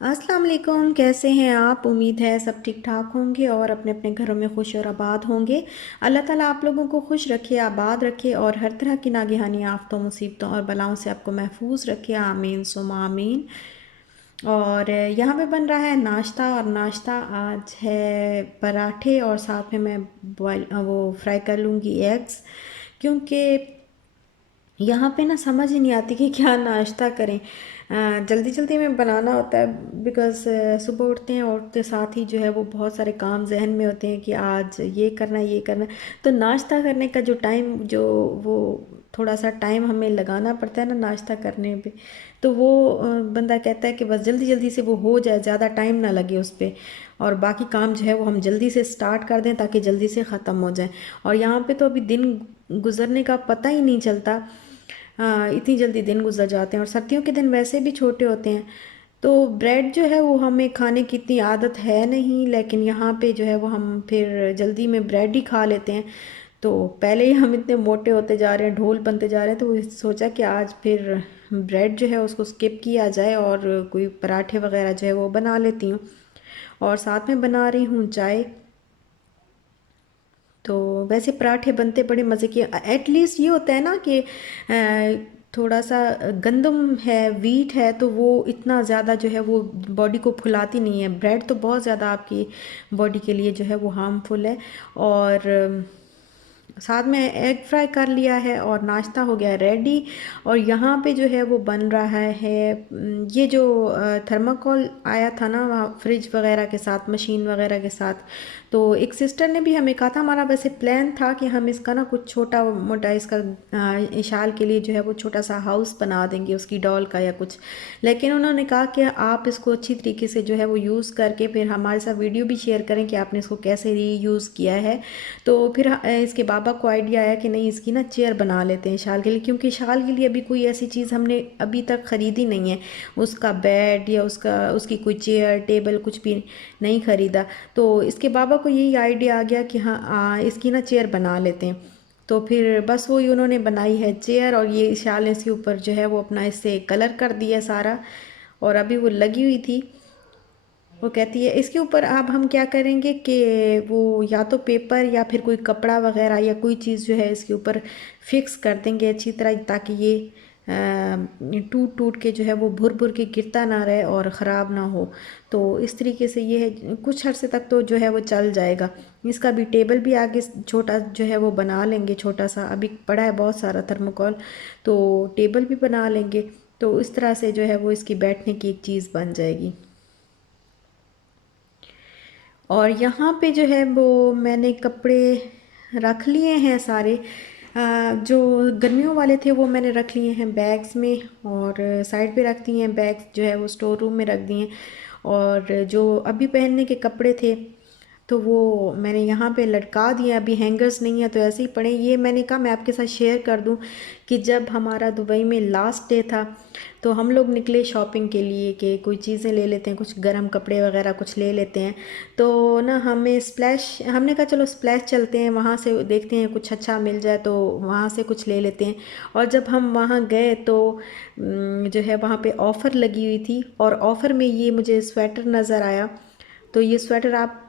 अस्सलाम वालेकुम। कैसे हैं आप? उम्मीद है सब ठीक ठाक होंगे और अपने अपने घरों में खुश और आबाद होंगे। अल्लाह ताला आप लोगों को खुश रखे, आबाद रखे और हर तरह की नागहानी आफतों, मुसीबतों और बलाओं से आपको महफूज रखे। आमीन सुम्मा आमीन। और यहाँ पे बन रहा है नाश्ता, और नाश्ता आज है पराठे और साथ में मैं बॉयल वो फ्राई कर लूँगी एग्स, क्योंकि यहाँ पे ना समझ ही नहीं आती कि क्या नाश्ता करें। जल्दी जल्दी में बनाना होता है, बिकॉज़ सुबह उठते हैं, उठते साथ ही जो है वो बहुत सारे काम जहन में होते हैं कि आज ये करना है, ये करना है। तो नाश्ता करने का जो टाइम, जो वो थोड़ा सा टाइम हमें लगाना पड़ता है ना नाश्ता करने पे, तो वो बंदा कहता है कि बस जल्दी जल्दी से वो हो जाए, ज़्यादा टाइम ना लगे उस पर, और बाकी काम जो है वो हम जल्दी से स्टार्ट कर दें ताकि जल्दी से ख़त्म हो जाए। और यहाँ पे तो अभी दिन गुजरने का पता ही नहीं चलता। हाँ, इतनी जल्दी दिन गुजर जाते हैं, और सर्दियों के दिन वैसे भी छोटे होते हैं। तो ब्रेड जो है वो हमें खाने की इतनी आदत है नहीं, लेकिन यहाँ पे जो है वो हम फिर जल्दी में ब्रेड ही खा लेते हैं। तो पहले ही हम इतने मोटे होते जा रहे हैं, ढोल बनते जा रहे हैं, तो वो सोचा कि आज फिर ब्रेड जो है उसको स्किप किया जाए और कोई पराठे वगैरह जो है वो बना लेती हूँ। और साथ में बना रही हूँ चाय। तो वैसे पराठे बनते बड़े मज़े के, एटलीस्ट ये होता है ना कि थोड़ा सा गंदम है, वीट है, तो वो इतना ज़्यादा जो है वो बॉडी को फुलाती नहीं है। ब्रेड तो बहुत ज़्यादा आपकी बॉडी के लिए जो है वो हार्मफुल है। और साथ में एग फ्राई कर लिया है और नाश्ता हो गया रेडी। और यहाँ पे जो है वो बन रहा है ये जो थर्माकोल आया था ना वहाँ फ्रिज वगैरह के साथ, मशीन वगैरह के साथ। तो एक सिस्टर ने भी हमें कहा था, हमारा वैसे प्लान था कि हम इसका ना कुछ छोटा मोटा इसका इशाल के लिए जो है वो छोटा सा हाउस बना देंगे उसकी डॉल का या कुछ। लेकिन उन्होंने कहा कि आप इसको अच्छी तरीके से जो है वो यूज़ करके फिर हमारे साथ वीडियो भी शेयर करें कि आपने इसको कैसे री यूज़ किया है। तो फिर इसके बाबा को आइडिया आया कि नहीं, इसकी ना चेयर बना लेते हैं शाल के लिए, क्योंकि शाल के लिए अभी कोई ऐसी चीज़ हमने अभी तक ख़रीदी नहीं है। उसका बेड या उसकी कोई चेयर टेबल कुछ भी नहीं ख़रीदा। तो इसके बाबा को यही आइडिया आ गया कि हाँ इसकी ना चेयर बना लेते हैं। तो फिर बस वही उन्होंने बनाई है चेयर, और ये शाल इसके ऊपर जो है वो अपना इससे कलर कर दिया सारा, और अभी वो लगी हुई थी। वो कहती है इसके ऊपर अब हम क्या करेंगे कि वो या तो पेपर या फिर कोई कपड़ा वगैरह या कोई चीज़ जो है इसके ऊपर फिक्स कर देंगे अच्छी तरह, ताकि ये टूट टूट के जो है वो भुर भुर के गिरता ना रहे और ख़राब ना हो। तो इस तरीके से ये है, कुछ अरसे तक तो जो है वो चल जाएगा। इसका भी टेबल भी आगे छोटा जो है वो बना लेंगे, छोटा सा अभी पड़ा है बहुत सारा थर्मोकॉल, तो टेबल भी बना लेंगे। तो इस तरह से जो है वो इसकी बैठने की एक चीज़ बन जाएगी। और यहाँ पे जो है वो मैंने कपड़े रख लिए हैं सारे। जो गर्मियों वाले थे वो मैंने रख लिए हैं बैग्स में, और साइड पे रख दिए हैं बैग्स जो है वो स्टोर रूम में रख दिए हैं। और जो अभी पहनने के कपड़े थे तो वो मैंने यहाँ पे लटका दिया, अभी हैंगर्स नहीं है तो ऐसे ही पड़े। ये मैंने कहा मैं आपके साथ शेयर कर दूँ कि जब हमारा दुबई में लास्ट डे था तो हम लोग निकले शॉपिंग के लिए कि कोई चीज़ें ले लेते हैं, कुछ गर्म कपड़े वगैरह कुछ ले लेते हैं। तो ना हमें स्प्लैश, हमने कहा चलो स्प्लैश चलते हैं, वहाँ से देखते हैं कुछ अच्छा मिल जाए तो वहाँ से कुछ ले लेते हैं। और जब हम वहाँ गए तो जो है वहाँ पे ऑफ़र लगी हुई थी, और ऑफ़र में ये मुझे स्वेटर नज़र आया। तो ये स्वेटर आप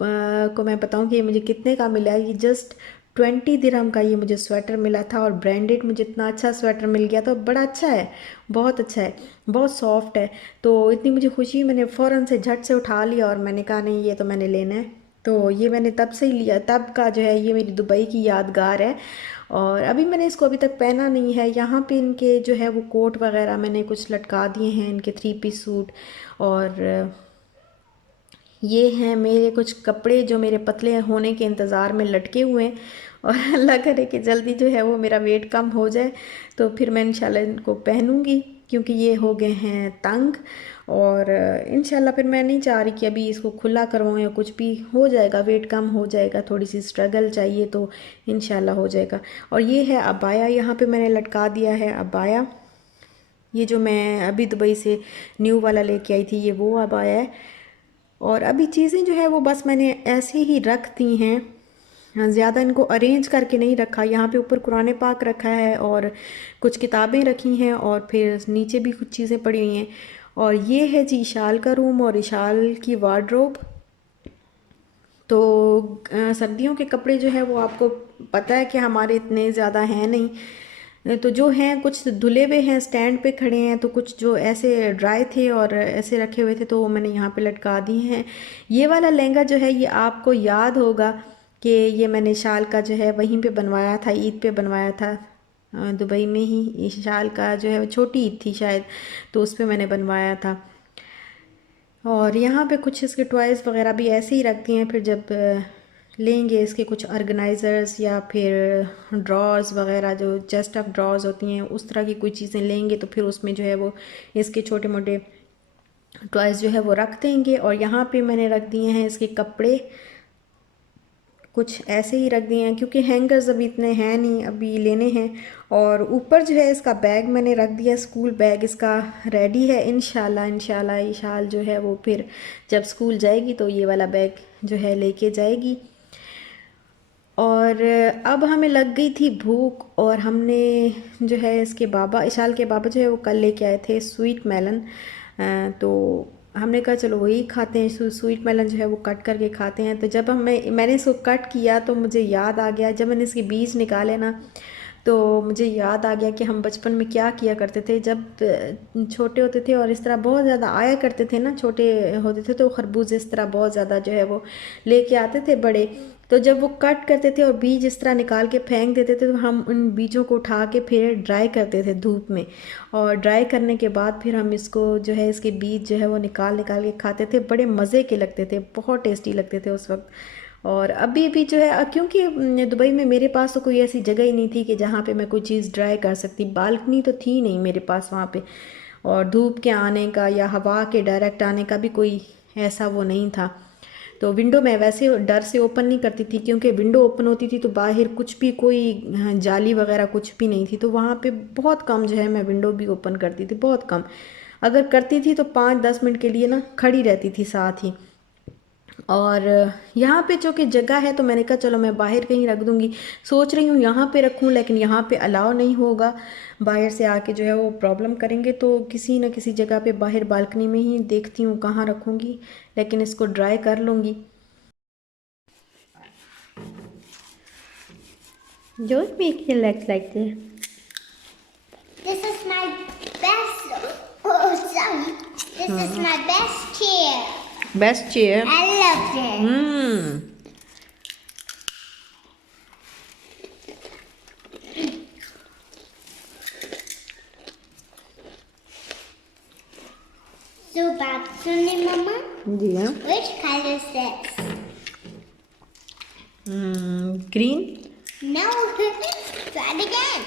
को मैं बताऊं कि ये मुझे कितने का मिला है। ये जस्ट 20 दिरहम का ये मुझे स्वेटर मिला था, और ब्रांडेड मुझे इतना अच्छा स्वेटर मिल गया, तो बड़ा अच्छा है, बहुत अच्छा है, बहुत सॉफ्ट है। तो इतनी मुझे खुशी, मैंने फ़ौरन से झट से उठा लिया और मैंने कहा नहीं ये तो मैंने लेना है। तो ये मैंने तब से ही लिया, तब का जो है ये मेरी दुबई की यादगार है। और अभी मैंने इसको अभी तक पहना नहीं है। यहाँ पे इनके जो है वो कोट वगैरह मैंने कुछ लटका दिए हैं, इनके 3 पीस सूट। और ये हैं मेरे कुछ कपड़े जो मेरे पतले होने के इंतज़ार में लटके हुए हैं। और अल्लाह करे कि जल्दी जो है वो मेरा वेट कम हो जाए, तो फिर मैं इंशाल्लाह इनको पहनूंगी, क्योंकि ये हो गए हैं तंग। और इंशाल्लाह फिर मैं नहीं चाह रही कि अभी इसको खुला करवाऊँ या कुछ भी, हो जाएगा, वेट कम हो जाएगा, थोड़ी सी स्ट्रगल चाहिए तो इंशाल्लाह हो जाएगा। और ये है अबाया, यहाँ पे मैंने लटका दिया है अबाया। ये जो मैं अभी दुबई से न्यू वाला लेके आई थी ये वो अबाया है। और अभी चीज़ें जो है वो बस मैंने ऐसे ही रख दी हैं, ज़्यादा इनको अरेंज करके नहीं रखा। यहाँ पे ऊपर कुरान पाक रखा है और कुछ किताबें रखी हैं, और फिर नीचे भी कुछ चीज़ें पड़ी हुई हैं। और ये है जी इशाल का रूम और इशाल की वार्डरोब। तो सर्दियों के कपड़े जो है वो आपको पता है कि हमारे इतने ज़्यादा हैं नहीं, तो जो हैं कुछ धुले हुए हैं स्टैंड पे खड़े हैं, तो कुछ जो ऐसे ड्राई थे और ऐसे रखे हुए थे तो वो मैंने यहाँ पे लटका दिए हैं। ये वाला लहंगा जो है ये आपको याद होगा कि ये मैंने शाल का जो है वहीं पे बनवाया था, ईद पे बनवाया था, दुबई में ही। ये शाल का जो है वो छोटी ईद थी शायद, तो उस पर मैंने बनवाया था। और यहाँ पे कुछ इसके टॉयज़ वगैरह भी ऐसे ही रख दिए हैं, फिर जब लेंगे इसके कुछ ऑर्गेनाइज़र्स या फिर ड्रॉर्स वगैरह जो चेस्ट ऑफ ड्रॉर्स होती हैं उस तरह की कोई चीज़ें लेंगे तो फिर उसमें जो है वो इसके छोटे मोटे टॉयज़ जो है वो रख देंगे। और यहाँ पे मैंने रख दिए हैं इसके कपड़े, कुछ ऐसे ही रख दिए हैं क्योंकि हैंगर्स अभी इतने हैं नहीं, अभी लेने हैं। और ऊपर जो है इसका बैग मैंने रख दिया, स्कूल बैग इसका रेडी है। इंशाल्लाह इंशाल्लाह ये शाल जो है वो फिर जब स्कूल जाएगी तो ये वाला बैग जो है लेके जाएगी। और अब हमें लग गई थी भूख और हमने जो है इसके बाबा, इशाल के बाबा जो है वो कल लेके आए थे स्वीट मेलन, तो हमने कहा चलो वही खाते हैं। स्वीट मेलन जो है वो कट करके खाते हैं। तो जब मैंने इसको कट किया तो मुझे याद आ गया, जब मैंने इसके बीज निकाले ना तो मुझे याद आ गया कि हम बचपन में क्या किया करते थे जब छोटे होते थे और इस तरह बहुत ज़्यादा आया करते थे ना, छोटे होते थे तो खरबूज इस तरह बहुत ज़्यादा जो है वो लेके आते थे बड़े। तो जब वो कट करते थे और बीज इस तरह निकाल के फेंक देते थे तो हम उन बीजों को उठा के फिर ड्राई करते थे धूप में, और ड्राई करने के बाद फिर हम इसको जो है इसके बीज जो है वो निकाल निकाल के खाते थे। बड़े मज़े के लगते थे, बहुत टेस्टी लगते थे उस वक्त। और अभी भी जो है क्योंकि दुबई में मेरे पास तो कोई ऐसी जगह ही नहीं थी कि जहाँ पे मैं कोई चीज़ ड्राई कर सकती, बालकनी तो थी नहीं मेरे पास वहाँ पे, और धूप के आने का या हवा के डायरेक्ट आने का भी कोई ऐसा वो नहीं था। तो विंडो मैं वैसे डर से ओपन नहीं करती थी क्योंकि विंडो ओपन होती थी तो बाहर कुछ भी कोई जाली वगैरह कुछ भी नहीं थी, तो वहाँ पे बहुत कम जो है मैं विंडो भी ओपन करती थी, बहुत कम। अगर करती थी तो 5-10 मिनट के लिए ना खड़ी रहती थी साथ ही। और यहाँ पे जो कि जगह है तो मैंने कहा चलो मैं बाहर कहीं रख दूँगी, सोच रही हूँ यहाँ पे रखूँ लेकिन यहाँ पे अलाउ नहीं होगा, बाहर से आके जो है वो प्रॉब्लम करेंगे, तो किसी न किसी जगह पे बाहर बालकनी में ही देखती हूँ कहाँ रखूँगी, लेकिन इसको ड्राई कर लूँगी। Don't make your legs like this. This is my best. Oh, sorry. This is my best chair. Best chair. I love it. Hmm. So back to me, Mama. Yeah. Which color is this? Green. No. Try it again.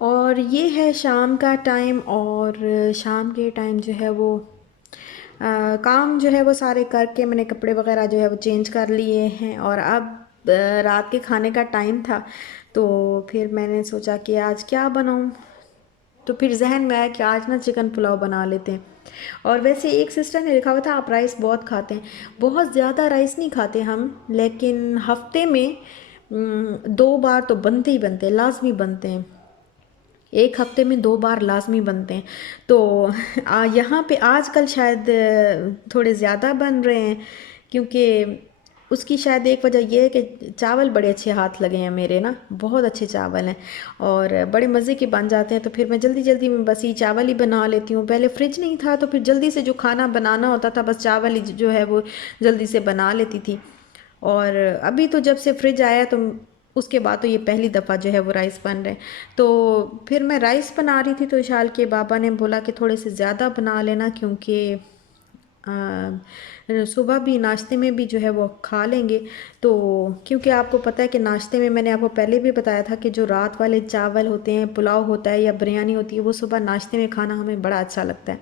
और ये है शाम का time, और शाम के time जो है वो काम जो है वो सारे करके मैंने कपड़े वगैरह जो है वो चेंज कर लिए हैं। और अब रात के खाने का टाइम था तो फिर मैंने सोचा कि आज क्या बनाऊं, तो फिर जहन में आया कि आज ना चिकन पुलाव बना लेते हैं। और वैसे एक सिस्टर ने लिखा हुआ था आप राइस बहुत खाते हैं, बहुत ज़्यादा राइस नहीं खाते हम, लेकिन हफ्ते में 2 बार तो बनते ही बनते हैं, लाजमी बनते हैं, एक हफ्ते में 2 बार लाजमी बनते हैं। तो यहाँ पे आजकल शायद थोड़े ज़्यादा बन रहे हैं क्योंकि उसकी शायद एक वजह यह है कि चावल बड़े अच्छे हाथ लगे हैं मेरे ना, बहुत अच्छे चावल हैं और बड़े मज़े के बन जाते हैं। तो फिर मैं जल्दी जल्दी में बस ये चावल ही बना लेती हूँ, पहले फ्रिज नहीं था तो फिर जल्दी से जो खाना बनाना होता था बस चावल ही जो है वो जल्दी से बना लेती थी। और अभी तो जब से फ्रिज आया तो उसके बाद तो ये पहली दफ़ा जो है वो राइस बन रहे हैं। तो फिर मैं राइस बना रही थी तो इशाल के बाबा ने बोला कि थोड़े से ज़्यादा बना लेना क्योंकि सुबह भी नाश्ते में भी जो है वो खा लेंगे। तो क्योंकि आपको पता है कि नाश्ते में मैंने आपको पहले भी बताया था कि जो रात वाले चावल होते हैं, पुलाव होता है या बिरयानी होती है, वो सुबह नाश्ते में खाना हमें बड़ा अच्छा लगता है।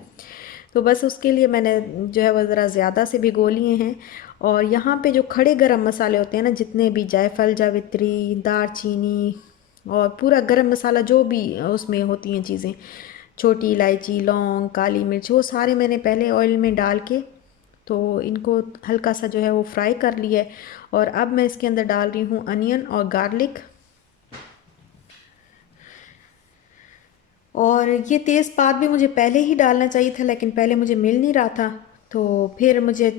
तो बस उसके लिए मैंने जो है वो ज़रा ज़्यादा से भिगो लिए हैं। और यहाँ पे जो खड़े गरम मसाले होते हैं ना, जितने भी जायफल, जावित्री, दालचीनी और पूरा गरम मसाला जो भी उसमें होती हैं चीज़ें, छोटी इलायची, लौंग, काली मिर्च, वो सारे मैंने पहले ऑयल में डाल के तो इनको हल्का सा जो है वो फ्राई कर लिया है। और अब मैं इसके अंदर डाल रही हूँ अनियन और गार्लिक। और ये तेज़पात भी मुझे पहले ही डालना चाहिए था, लेकिन पहले मुझे मिल नहीं रहा था। तो फिर मुझे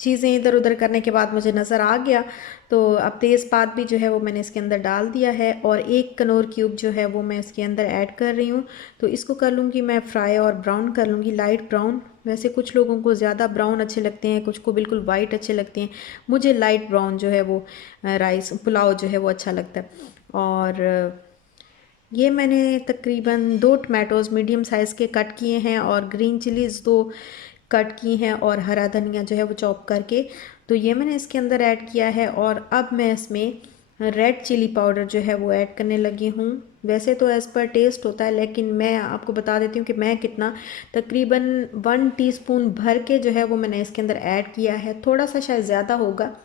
चीज़ें इधर उधर करने के बाद मुझे नज़र आ गया। तो अब तेज़पात भी जो है वो मैंने इसके अंदर डाल दिया है, और एक कनौर क्यूब जो है वो मैं इसके अंदर ऐड कर रही हूँ। तो इसको कर लूँगी मैं फ्राई और ब्राउन कर लूँगी, लाइट ब्राउन। वैसे कुछ लोगों को ज़्यादा ब्राउन अच्छे लगते हैं, कुछ को बिल्कुल वाइट अच्छे लगते हैं। मुझे लाइट ब्राउन जो है वो राइस पुलाव जो है वो अच्छा लगता है। और ये मैंने तकरीबन 2 टमाटोज़ मीडियम साइज़ के कट किए हैं, और ग्रीन चिलीज़ 2 कट की हैं, और हरा धनिया जो है वो चॉप करके, तो ये मैंने इसके अंदर ऐड किया है। और अब मैं इसमें रेड चिली पाउडर जो है वो ऐड करने लगी हूँ। वैसे तो एज़ पर टेस्ट होता है, लेकिन मैं आपको बता देती हूँ कि मैं कितना, तकरीबन 1 टीस्पून भर के जो है वो मैंने इसके अंदर ऐड किया है। थोड़ा सा शायद ज़्यादा होगा,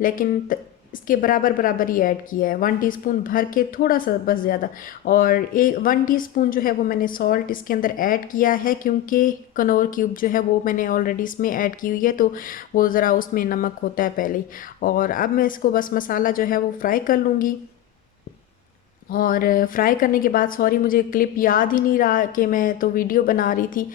लेकिन इसके बराबर बराबर ही ऐड किया है, 1 टीस्पून भर के थोड़ा सा बस ज़्यादा। और 1 टीस्पून जो है वो मैंने सॉल्ट इसके अंदर ऐड किया है, क्योंकि कनौर क्यूब जो है वो मैंने ऑलरेडी इसमें ऐड की हुई है, तो वो ज़रा उसमें नमक होता है पहले ही। और अब मैं इसको बस मसाला जो है वो फ्राई कर लूँगी। और फ्राई करने के बाद, सॉरी मुझे क्लिप याद ही नहीं रहा कि मैं तो वीडियो बना रही थी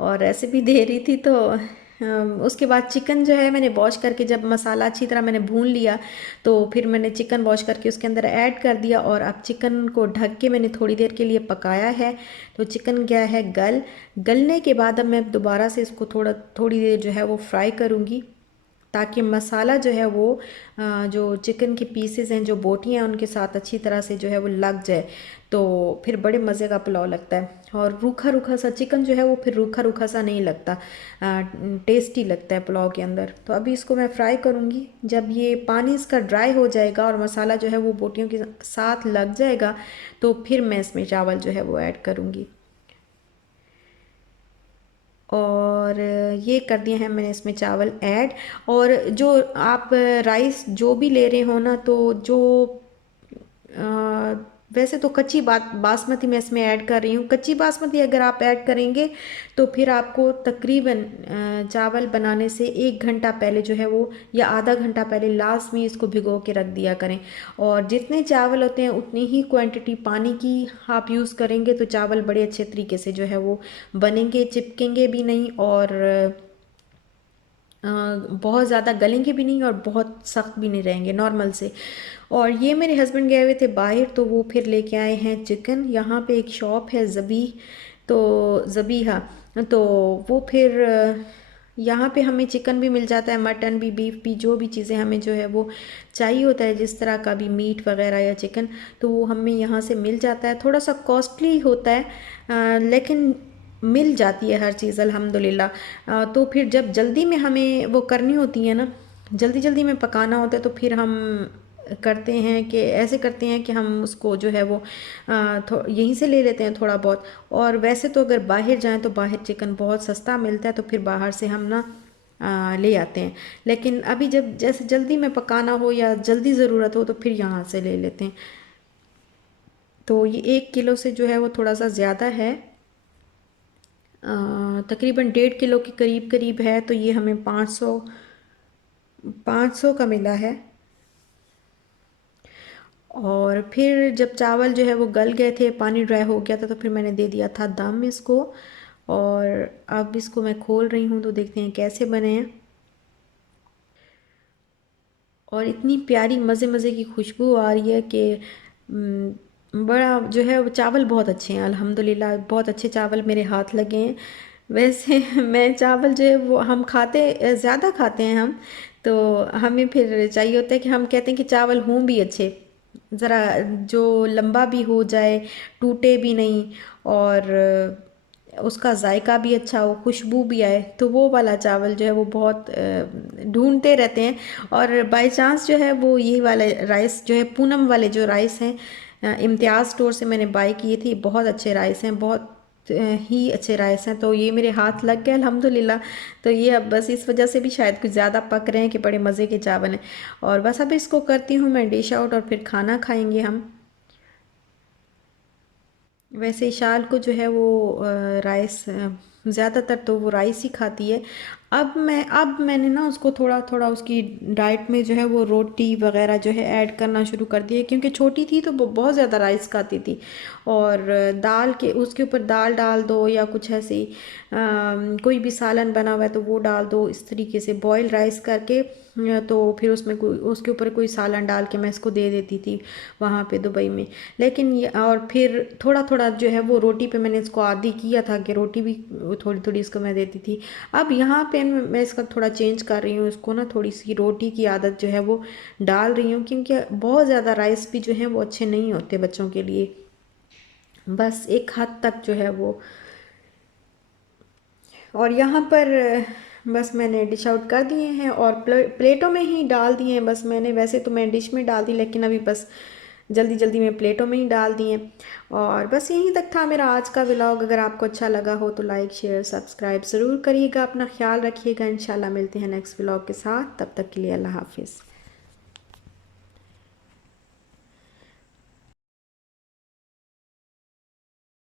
और रेसिपी दे रही थी। तो उसके बाद चिकन जो है मैंने वॉश करके, जब मसाला अच्छी तरह मैंने भून लिया, तो फिर मैंने चिकन वॉश करके उसके अंदर ऐड कर दिया, और अब चिकन को ढक के मैंने थोड़ी देर के लिए पकाया है। तो चिकन गया है गलने के बाद अब मैं दोबारा से इसको थोड़ी देर जो है वो फ्राई करूँगी, ताकि मसाला जो है वो जो चिकन के पीसेस हैं, जो बोटियाँ हैं, उनके साथ अच्छी तरह से जो है वो लग जाए। तो फिर बड़े मज़े का पुलाव लगता है। और रूखा रूखा सा चिकन जो है वो फिर रूखा रूखा सा नहीं लगता, टेस्टी लगता है पुलाव के अंदर। तो अभी इसको मैं फ्राई करूँगी। जब ये पानी इसका ड्राई हो जाएगा और मसाला जो है वो बोटियों के साथ लग जाएगा, तो फिर मैं इसमें चावल जो है वो ऐड करूँगी। और ये कर दिए हैं मैंने इसमें चावल ऐड। और जो आप राइस जो भी ले रहे हो ना, तो जो वैसे तो कच्ची बासमती मैं इसमें ऐड कर रही हूँ। कच्ची बासमती अगर आप ऐड करेंगे, तो फिर आपको तकरीबन चावल बनाने से 1 घंटा पहले जो है वो, या आधा घंटा पहले लास्ट में इसको भिगो के रख दिया करें। और जितने चावल होते हैं उतनी ही क्वांटिटी पानी की आप यूज़ करेंगे, तो चावल बड़े अच्छे तरीके से जो है वो बनेंगे, चिपकेंगे भी नहीं, और बहुत ज़्यादा गलेंगे भी नहीं, और बहुत सख्त भी नहीं रहेंगे, नॉर्मल से। और ये मेरे हस्बैंड गए हुए थे बाहर, तो वो फिर लेके आए हैं चिकन। यहाँ पे एक शॉप है ज़बीहा, तो वो फिर यहाँ पे हमें चिकन भी मिल जाता है, मटन भी, बीफ भी, जो भी चीज़ें हमें जो है वो चाहिए होता है, जिस तरह का भी मीट वगैरह या चिकन, तो वो हमें यहाँ से मिल जाता है। थोड़ा सा कॉस्टली होता है, लेकिन मिल जाती है हर चीज़ अल्हम्दुलिल्लाह। तो फिर जब जल्दी में हमें वो करनी होती है ना, जल्दी जल्दी में पकाना होता है, तो फिर हम करते हैं कि ऐसे करते हैं कि हम उसको जो है वो यहीं से ले लेते हैं थोड़ा बहुत। और वैसे तो अगर बाहर जाएं तो बाहर चिकन बहुत सस्ता मिलता है, तो फिर बाहर से हम ना ले आते हैं। लेकिन अभी जब जैसे जल्दी में पकाना हो या जल्दी ज़रूरत हो, तो फिर यहाँ से ले लेते हैं। तो ये 1 किलो से जो है वो थोड़ा सा ज़्यादा है, तकरीबन 1.5 किलो के करीब करीब है। तो ये हमें 500 का मिला है। और फिर जब चावल जो है वो गल गए थे, पानी ड्राई हो गया था, तो फिर मैंने दे दिया था दम इसको। और अब इसको मैं खोल रही हूँ, तो देखते हैं कैसे बने हैं। और इतनी प्यारी मज़े मज़े की खुशबू आ रही है कि बड़ा जो है वो चावल बहुत अच्छे हैं अल्हम्दुलिल्लाह, बहुत अच्छे चावल मेरे हाथ लगे हैं। वैसे मैं चावल जो है वो हम खाते ज़्यादा खाते हैं हम, तो हमें फिर चाहिए होता है कि हम कहते हैं कि चावल हों भी अच्छे, ज़रा जो लंबा भी हो जाए, टूटे भी नहीं, और उसका जायका भी अच्छा हो, खुशबू भी आए, तो वो वाला चावल जो है वो बहुत ढूंढते रहते हैं। और बाय चांस जो है वो यही वाले राइस जो है, पूनम वाले जो राइस हैं, इम्तियाज़ स्टोर से मैंने बाय किए थे, बहुत अच्छे राइस हैं, बहुत ही अच्छे राइस हैं। तो ये मेरे हाथ लग गए अल्हम्दुलिल्लाह। तो ये अब बस इस वजह से भी शायद कुछ ज़्यादा पक रहे हैं कि बड़े मज़े के चावल हैं। और बस अब इसको करती हूँ मैं डिश आउट, और फिर खाना खाएंगे हम। वैसे शाल को जो है वो राइस ज़्यादातर तो वो राइस ही खाती है। अब मैंने ना उसको थोड़ा थोड़ा उसकी डाइट में जो है वो रोटी वगैरह जो है ऐड करना शुरू कर दिया, क्योंकि छोटी थी तो वो बहुत ज़्यादा राइस खाती थी। और दाल के उसके ऊपर दाल डाल दो या कुछ ऐसे ही कोई भी सालन बना हुआ है तो वो डाल दो, इस तरीके से बॉयल राइस करके तो फिर उसमें कोई उसके ऊपर कोई सालन डाल के मैं इसको दे देती थी वहाँ पे दुबई में। लेकिन ये और फिर थोड़ा थोड़ा जो है वो रोटी पे मैंने इसको आदी किया था कि रोटी भी थोड़ी थोड़ी इसको मैं देती थी। अब यहाँ पे मैं इसका थोड़ा चेंज कर रही हूँ, इसको ना थोड़ी सी रोटी की आदत जो है वो डाल रही हूँ, क्योंकि बहुत ज़्यादा राइस भी जो है वो अच्छे नहीं होते बच्चों के लिए, बस एक हद तक जो है वो। और यहाँ पर बस मैंने डिश आउट कर दिए हैं और प्लेटों में ही डाल दिए हैं बस मैंने, वैसे तो मैं डिश में डाल दी लेकिन अभी बस जल्दी जल्दी में प्लेटों में ही डाल दिए। और बस यहीं तक था मेरा आज का व्लॉग। अगर आपको अच्छा लगा हो तो लाइक शेयर सब्सक्राइब ज़रूर करिएगा। अपना ख्याल रखिएगा। इंशाल्लाह मिलते हैं नेक्स्ट व्लॉग के साथ, तब तक के लिए अल्लाह हाफिज़।